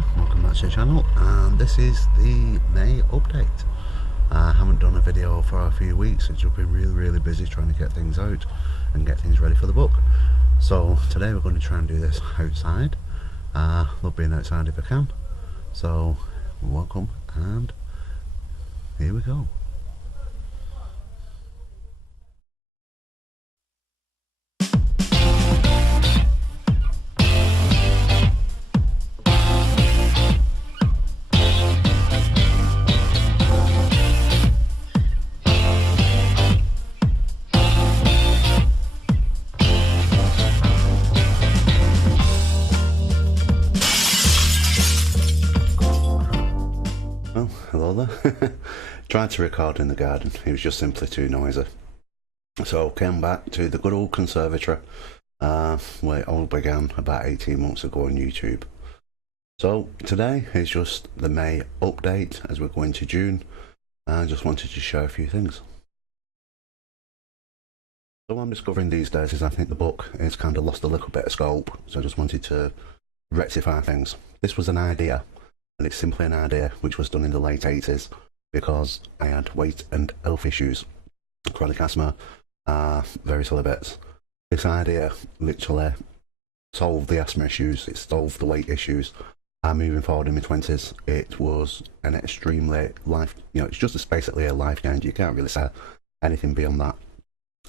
there, welcome back to the channel, and this is the May update. I haven't done a video for a few weeks. It's just been really busy trying to get things out and get things ready for the book. So today we're going to try and do this outside. Love being outside if I can. So welcome, and here we go. Well, hello there. Tried to record in the garden, it was just simply too noisy. So came back to the good old conservatory, where it all began about 18 months ago on YouTube. So today is just the May update as we're going to June. I just wanted to share a few things. So what I'm discovering these days is I think the book has kind of lost a little bit of scope, so I just wanted to rectify things. This was an idea. And it's simply an idea which was done in the late 80s because I had weight and health issues, chronic asthma, various other bits. This idea literally solved the asthma issues, it solved the weight issues. Moving forward in my 20s, it was an extremely it's just basically a life change. You can't really say anything beyond that.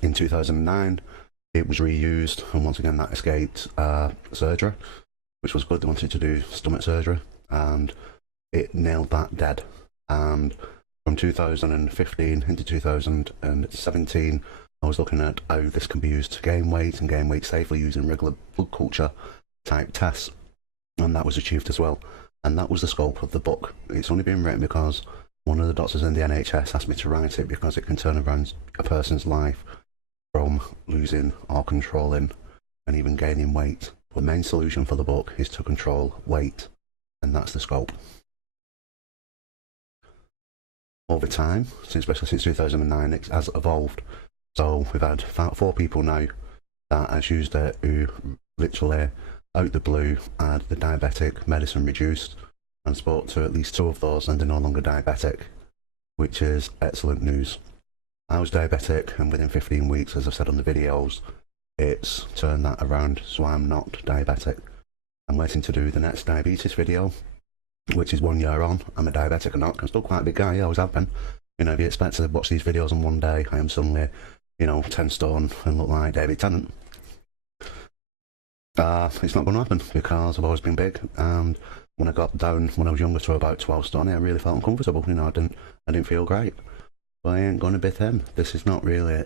In 2009, it was reused, and once again that escaped surgery, which was good. They wanted to do stomach surgery, and it nailed that dead. And from 2015 into 2017, I was looking at how this can be used to gain weight and gain weight safely using regular blood culture type tests, and that was achieved as well. And that was the scope of the book. It's only been written because one of the doctors in the NHS asked me to write it because it can turn around a person's life from losing or controlling and even gaining weight. The main solution for the book is to control weight, and that's the scope. Over time, especially since 2009, it has evolved. So we've had 4 people now that has used it who literally, out the blue, had the diabetic medicine reduced, and spoke to at least 2 of those, and they're no longer diabetic, which is excellent news. I was diabetic, and within 15 weeks, as I've said on the videos, it's turned that around, so I'm not diabetic. I'm waiting to do the next diabetes video, which is 1 year on. I'm a diabetic or not. I'm still quite a big guy, I always have been. You know, if you expect to watch these videos in one day, I am suddenly, 10 stone and look like David Tennant. It's not going to happen because I've always been big, and when I got down when I was younger to about 12 stone, I really felt uncomfortable. I didn't feel great. But I ain't going to be thin. This is not really,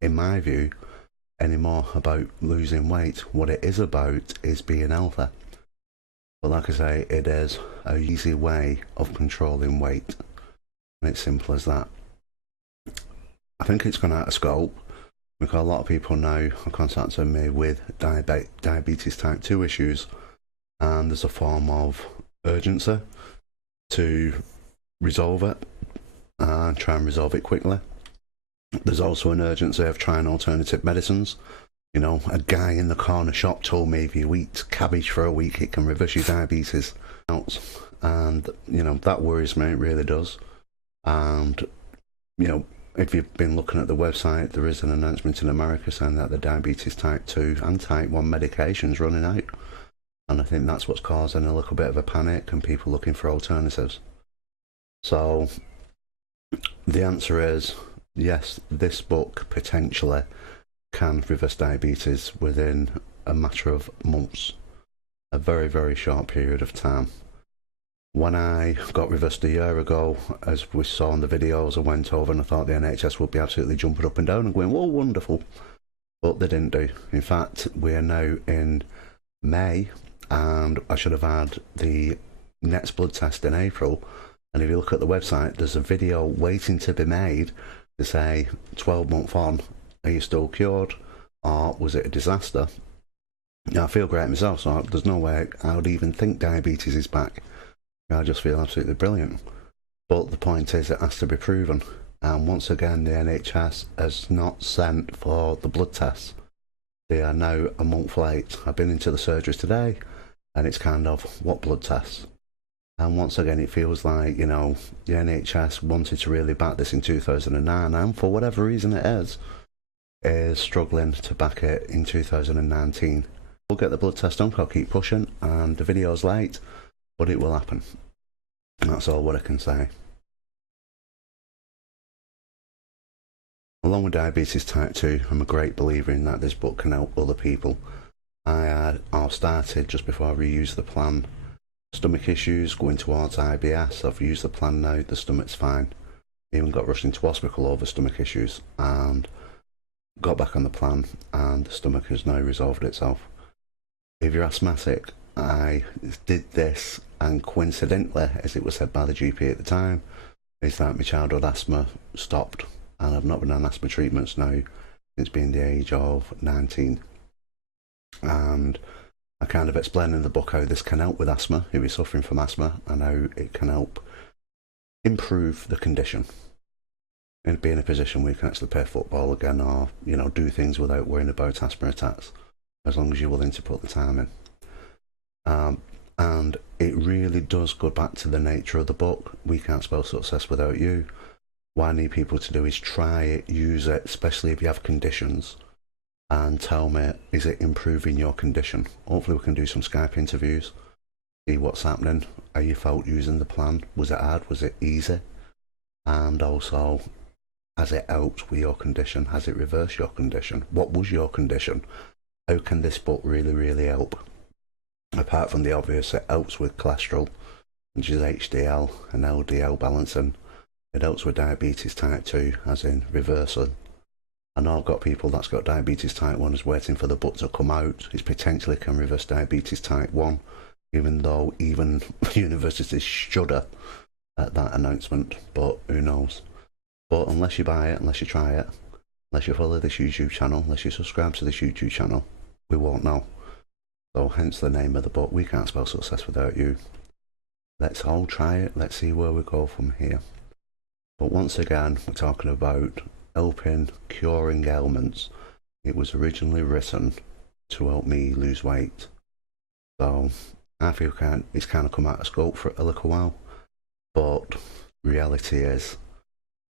in my view, anymore about losing weight. What it is about is being healthy. But like I say, it is an easy way of controlling weight, and it's simple as that. I think it's gone out of scope because a lot of people now are contacting me with diabetes type 2 issues, and there's a form of urgency to resolve it and try and resolve it quickly. There's also an urgency of trying alternative medicines. A guy in the corner shop told me if you eat cabbage for a week, it can reverse your diabetes. And, that worries me, it really does. And, if you've been looking at the website, there is an announcement in America saying that the diabetes type 2 and type 1 medication's running out. And I think that's what's causing a little bit of a panic and people looking for alternatives. So, the answer is, yes, this book potentially can reverse diabetes within a matter of months, a very short period of time. When I got reversed a year ago, as we saw in the videos, I went over and I thought the NHS would be absolutely jumping up and down and going, whoa, wonderful. But they didn't do. In fact, we are now in May, and I should have had the next blood test in April. And if you look at the website, there's a video waiting to be made to say 12 months on, are you still cured, or was it a disaster? Now, I feel great myself, so there's no way I would even think diabetes is back. I just feel absolutely brilliant. But the point is, it has to be proven. And once again, the NHS has not sent for the blood tests. They are now a month late. I've been into the surgery today, and it's kind of, what blood tests? And once again, it feels like, you know, the NHS wanted to really back this in 2009, and for whatever reason it is struggling to back it in 2019. We'll get the blood test done, I'll keep pushing, and the video's late, but it will happen. That's all what I can say. Along with diabetes type 2, I'm a great believer in that this book can help other people. I started just before I reused the plan. Stomach issues going towards IBS. I've used the plan now, the stomach's fine. Even got rushed into hospital over stomach issues and got back on the plan, and the stomach has now resolved itself. If you're asthmatic, I did this, and coincidentally, as it was said by the GP at the time, is that my childhood asthma stopped, and I've not been on asthma treatments now since being the age of 19. And I kind of explain in the book how this can help with asthma, if you're suffering from asthma, and how it can help improve the condition and be in a position where you can actually play football again, or, you know, do things without worrying about asthma attacks, as long as you're willing to put the time in. And it really does go back to the nature of the book. We can't spell success without you. What I need people to do is try it, use it, especially if you have conditions, and tell me, is it improving your condition? Hopefully we can do some Skype interviews, see what's happening, how you felt using the plan. Was it hard? Was it easy? And also, has it helped with your condition? Has it reversed your condition? What was your condition? How can this book really, really help? Apart from the obvious, it helps with cholesterol, which is HDL and LDL balancing. It helps with diabetes type 2, as in reversal. I know I've got people that's got diabetes type 1 is waiting for the book to come out. It potentially can reverse diabetes type 1, even though even universities shudder at that announcement, but who knows. But unless you buy it, unless you try it, unless you follow this YouTube channel, unless you subscribe to this YouTube channel, we won't know. So hence the name of the book, We Can't Spell Success Without You. Let's all try it, let's see where we go from here. But once again, we're talking about helping, curing ailments. It was originally written to help me lose weight. So I feel it's kind of come out of scope for a little while. But reality is,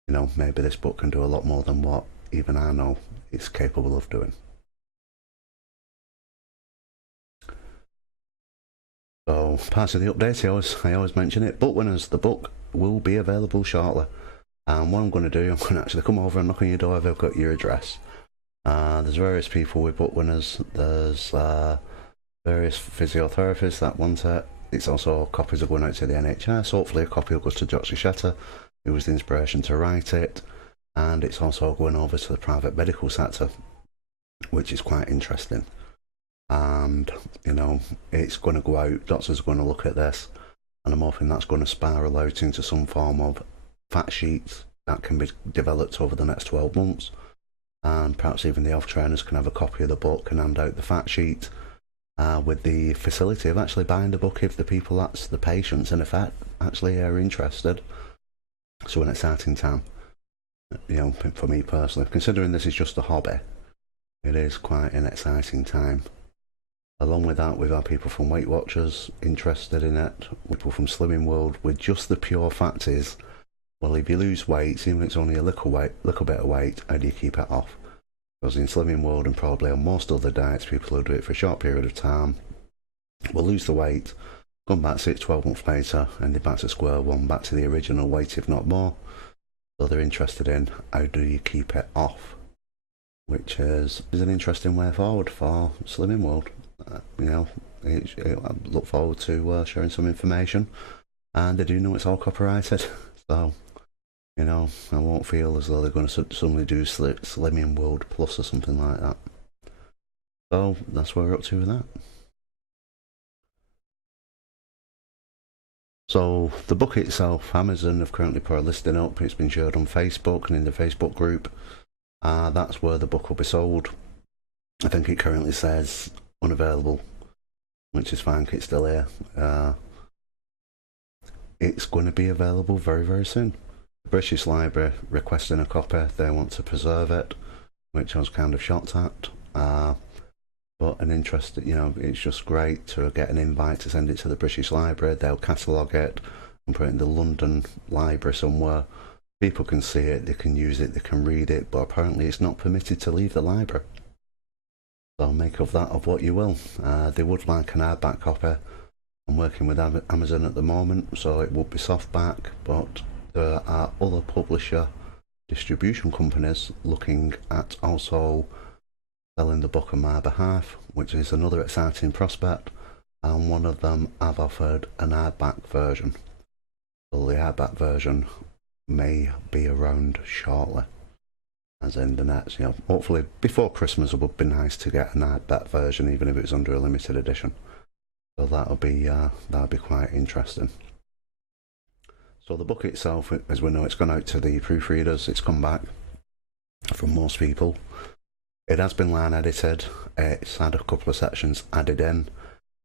you know, maybe this book can do a lot more than what even I know it's capable of doing. So part of the update, I always mention it, Book Winners, the book will be available shortly. And what I'm going to do, I'm going to actually come over and knock on your door if I've got your address. There's various people with Book Winners. There's various physiotherapists that want it. It's also copies are going out to the NHS. Hopefully a copy will go to Dr. Shetter, who was the inspiration to write it. And it's also going over to the private medical sector, which is quite interesting. And, you know, it's going to go out, doctors are going to look at this, and I'm hoping that's going to spiral out into some form of fact sheets that can be developed over the next 12 months. And perhaps even the health trainers can have a copy of the book and hand out the fact sheet with the facility of actually buying the book if the people, that's the patients in effect, actually are interested. So an exciting time, you know, for me personally. Considering this is just a hobby, it is quite an exciting time. Along with that, we've had people from Weight Watchers interested in it, people from Slimming World, with just the pure fact is, well, if you lose weight, even if it's only a little bit of weight, how do you keep it off? Because in Slimming World and probably on most other diets, people who do it for a short period of time will lose the weight, come back 6-12 months later, and they're back to square one, back to the original weight, if not more. So they're interested in how do you keep it off, which is an interesting way forward for Slimming World. You know, I look forward to sharing some information, and I do know it's all copyrighted, so, you know, I won't feel as though they're going to suddenly do Slimming World Plus or something like that. So that's where we're up to with that. So the book itself, Amazon have currently put a listing up. It's been shared on Facebook and in the Facebook group. That's where the book will be sold. I think it currently says unavailable, which is fine, it's still here. It's going to be available very, very soon. The British Library requesting a copy, they want to preserve it, which I was kind of shocked at. But an interest, you know, it's just great to get an invite to send it to the British Library. They'll catalogue it and put it in the London Library somewhere. People can see it, they can use it, they can read it, but apparently it's not permitted to leave the library. So make of that of what you will. They would like an hardback copy. I'm working with Amazon at the moment, so it would be softback, but there are other publisher distribution companies looking at also selling the book on my behalf, which is another exciting prospect, and one of them have offered an hardback version. So the hardback version may be around shortly, as in the next, you know, hopefully before Christmas. It would be nice to get an hardback version, even if it's under a limited edition. So that'll be quite interesting. So the book itself, as we know, it's gone out to the proofreaders. It's come back from most people. It has been line edited. It's had a couple of sections added in.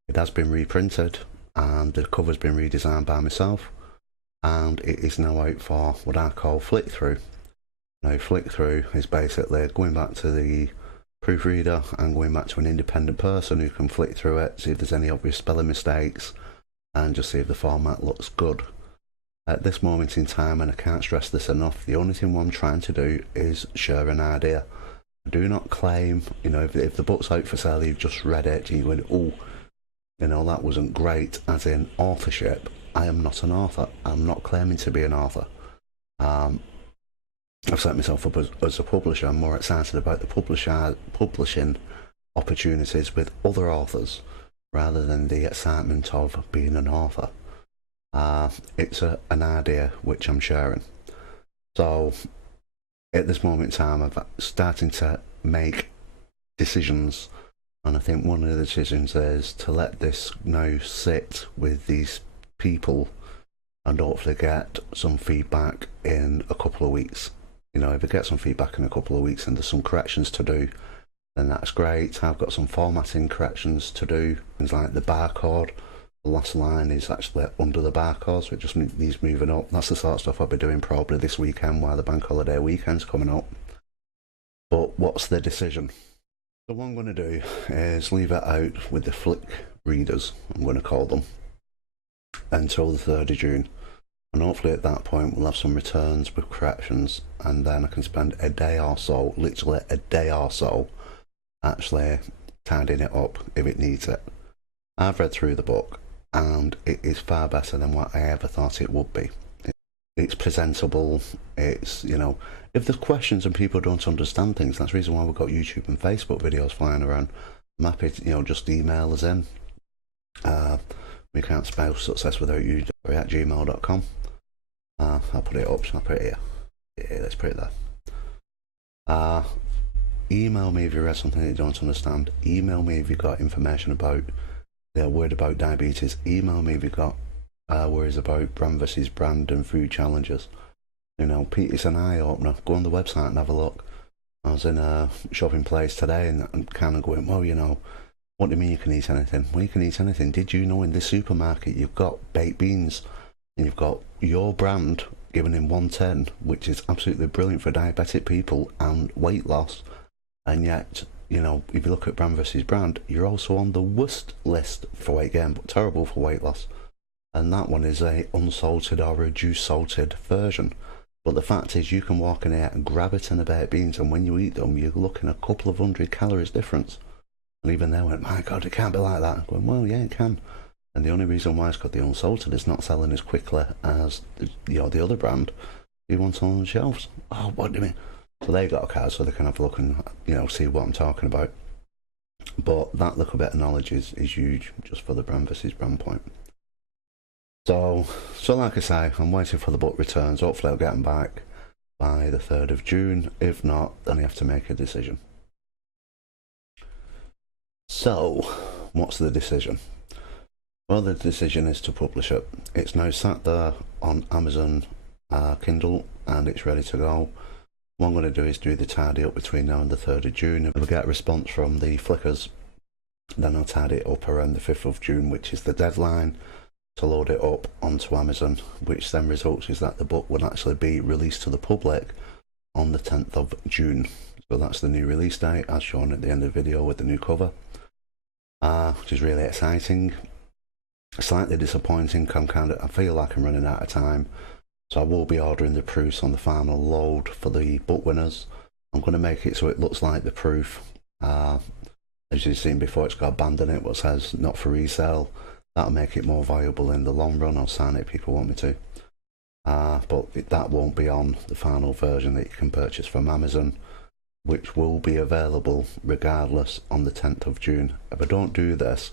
It has been reprinted, and the cover's been redesigned by myself. And it is now out for what I call flick through. Now, flick through is basically going back to the proofreader and going back to an independent person who can flick through it, see if there's any obvious spelling mistakes, and just see if the format looks good. At this moment in time, and I can't stress this enough, the only thing I'm trying to do is share an idea. I do not claim, you know, if the book's out for sale, you've just read it, and you went, oh, you know, that wasn't great, as in authorship. I am not an author. I'm not claiming to be an author. I've set myself up as a publisher. I'm more excited about the publishing opportunities with other authors rather than the excitement of being an author. It's an idea which I'm sharing. So at this moment in time, I'm starting to make decisions, and I think one of the decisions is to let this now sit with these people and hopefully get some feedback in a couple of weeks. You know, if I get some feedback in a couple of weeks and there's some corrections to do, then that's great. I've got some formatting corrections to do, things like the barcode. The last line is actually under the barcode, so it just needs moving up. That's the sort of stuff I'll be doing probably this weekend while the bank holiday weekend's coming up. But what's the decision? So what I'm going to do is leave it out with the flick readers, I'm going to call them, until the 3rd of June. And hopefully at that point we'll have some returns with corrections, and then I can spend a day or so, literally a day or so, actually tidying it up if it needs it. I've read through the book and it is far better than what I ever thought it would be. It's presentable, it's, you know, if there's questions and people don't understand things, that's the reason why we've got YouTube and Facebook videos flying around. I'm happy to, you know, just email us in. We can't spell success without you at gmail.com. I'll put it up, so I'll put it here. Yeah, let's put it there. Email me if you read something that you don't understand. Email me if you've got information about, word about diabetes. Email me if you've got worries about brand versus brand and food challenges. You know, it's an eye-opener. Go on the website and have a look. I was in a shopping place today and I'm kind of going, well, you know, what do you mean you can eat anything? Well, you can eat anything. Did you know in this supermarket you've got baked beans and you've got your brand given in 110, which is absolutely brilliant for diabetic people and weight loss, and yet, you know, if you look at brand versus brand, you're also on the worst list for weight gain, but terrible for weight loss. And that one is a unsalted or reduced salted version. But the fact is, you can walk in here and grab it in the baked beans, and when you eat them, you're looking at a couple of 100 calories difference. And even they went, my God, it can't be like that. I'm going, well, yeah, it can. And the only reason why it's got the unsalted is not selling as quickly as the other brand you want on the shelves. Oh, what do you mean? So they got a card so they can have a look and, you know, see what I'm talking about. But that little bit of knowledge is huge just for the brand versus brand point. So like I say, I'm waiting for the book returns. Hopefully I'll get them back by the 3rd of June. If not, then I have to make a decision. So, what's the decision? Well, the decision is to publish it. It's now sat there on Amazon Kindle and it's ready to go. What I'm going to do is do the tidy up between now and the 3rd of June. If I get a response from the flickers, then I'll tidy it up around the 5th of June, which is the deadline to load it up onto Amazon, which then results is that the book will actually be released to the public on the 10th of June. So that's the new release date, as shown at the end of the video with the new cover. which is really exciting. Slightly disappointing. I feel like I'm running out of time, so I will be ordering the proofs on the final load for the book winners. I'm going to make it so it looks like the proof. As you've seen before, it's got a band on it what says not for resale. That'll make it more valuable in the long run. I'll sign it if people want me to. But that won't be on the final version that you can purchase from Amazon, which will be available regardless on the 10th of June. If I don't do this,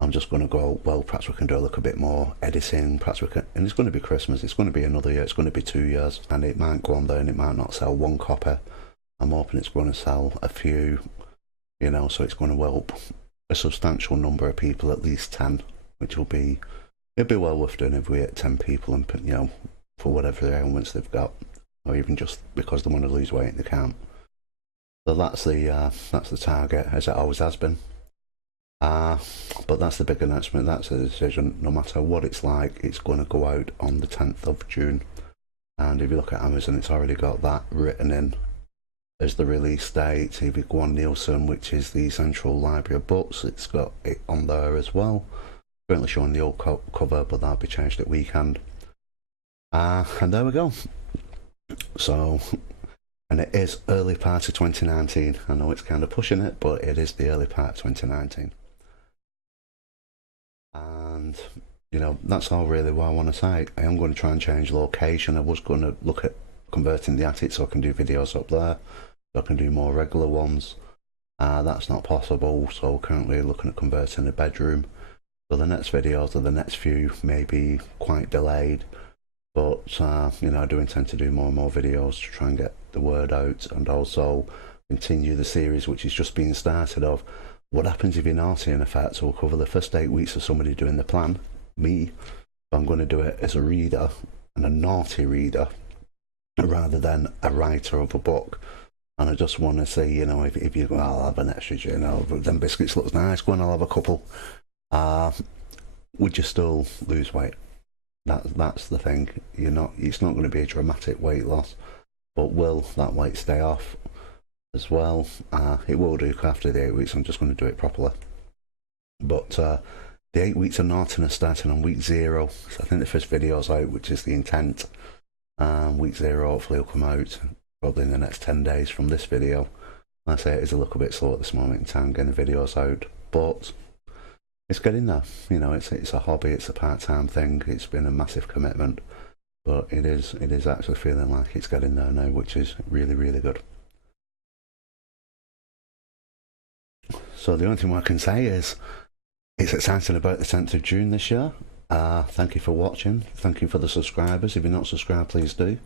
I'm just going to go, well, perhaps we can do a little bit more editing, perhaps we can, and it's going to be Christmas, it's going to be another year, it's going to be 2 years, and it might go on there and it might not sell one copy. I'm hoping it's going to sell a few, you know, so it's going to help a substantial number of people, at least 10, which will be, it'll be well worth doing if we hit 10 people and, you know, for whatever the ailments they've got, or even just because they want to lose weight and they can't. So that's the target, as it always has been. But that's the big announcement, that's the decision. No matter what it's like, it's going to go out on the 10th of June. And if you look at Amazon, it's already got that written in as the release date. If you go on Nielsen, which is the central library of books, it's got it on there as well. Currently showing the old cover, but that'll be changed at weekend. And there we go. So, and it is early part of 2019. I know it's kind of pushing it, but it is the early part of 2019. And, you know, that's all really what I want to say. I am going to try and change location. I was going to look at converting the attic so I can do videos up there, so I can do more regular ones. That's not possible, so currently looking at converting a bedroom. So the next videos, or the next few, may be quite delayed. But, you know, I do intend to do more and more videos to try and get the word out, and also continue the series which is just being started of what happens if you're naughty, in effect. So we'll cover the first 8 weeks of somebody doing the plan, me. But I'm going to do it as a reader, and a naughty reader, rather than a writer of a book. And I just want to say, you know, if you go, I'll have an extra, you know, them biscuits looks nice, go on, I'll have a couple. Would you still lose weight? That's the thing. It's not going to be a dramatic weight loss, but will that weight stay off as well? It will do after the 8 weeks. I'm just going to do it properly. But the 8 weeks of naughtiness starting on week 0. So I think the first video's out, which is the intent. Week 0 hopefully will come out probably in the next 10 days from this video. Like I say, it is a little bit slow at this moment in time getting the videos out, but it's getting there. You know, it's a hobby, it's a part-time thing, it's been a massive commitment, but it is actually feeling like it's getting there now, which is really, really good. So the only thing I can say is it's exciting about the 10th of June this year. Thank you for watching, thank you for the subscribers. If you're not subscribed, please do.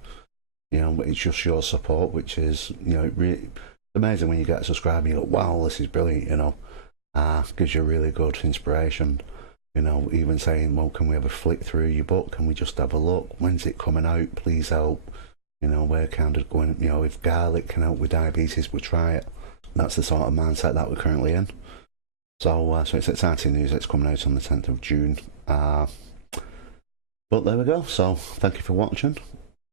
You know, it's just your support, which is, you know, really amazing when you get a subscribe and you go, wow, this is brilliant, you know. Gives you really good inspiration, you know, even saying, well, can we have a flick through your book, can we just have a look, when's it coming out, please help, you know, we're kind of going, you know, if garlic can help with diabetes, we'll try it. That's the sort of mindset that we're currently in. So so it's exciting news, it's coming out on the 10th of June. But there we go. So thank you for watching,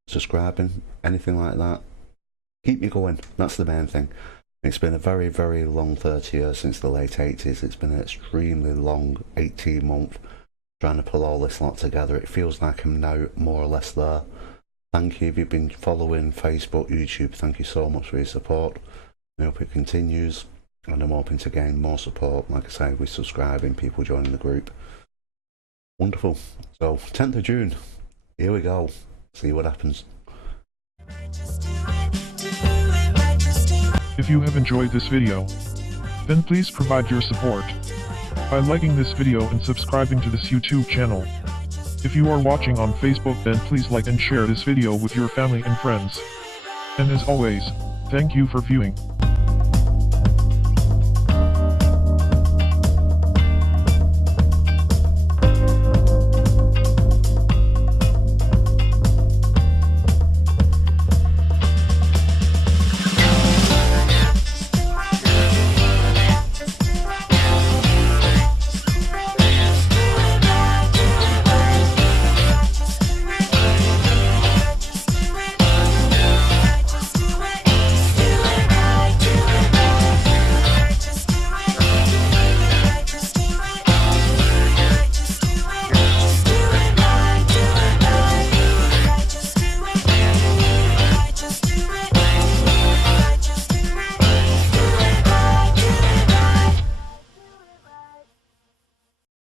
subscribing, anything like that. Keep me going, that's the main thing. It's been a very, very long 30 years since the late 80s. It's been an extremely long 18 months trying to pull all this lot together. It feels like I'm now more or less there. Thank you if you've been following Facebook, YouTube. Thank you so much for your support. I hope it continues, and I'm hoping to gain more support, like I say, with subscribing, people joining the group. Wonderful. So 10th of June, here we go. See what happens. If you have enjoyed this video, then please provide your support by liking this video and subscribing to this YouTube channel. If you are watching on Facebook, then please like and share this video with your family and friends. And as always, thank you for viewing.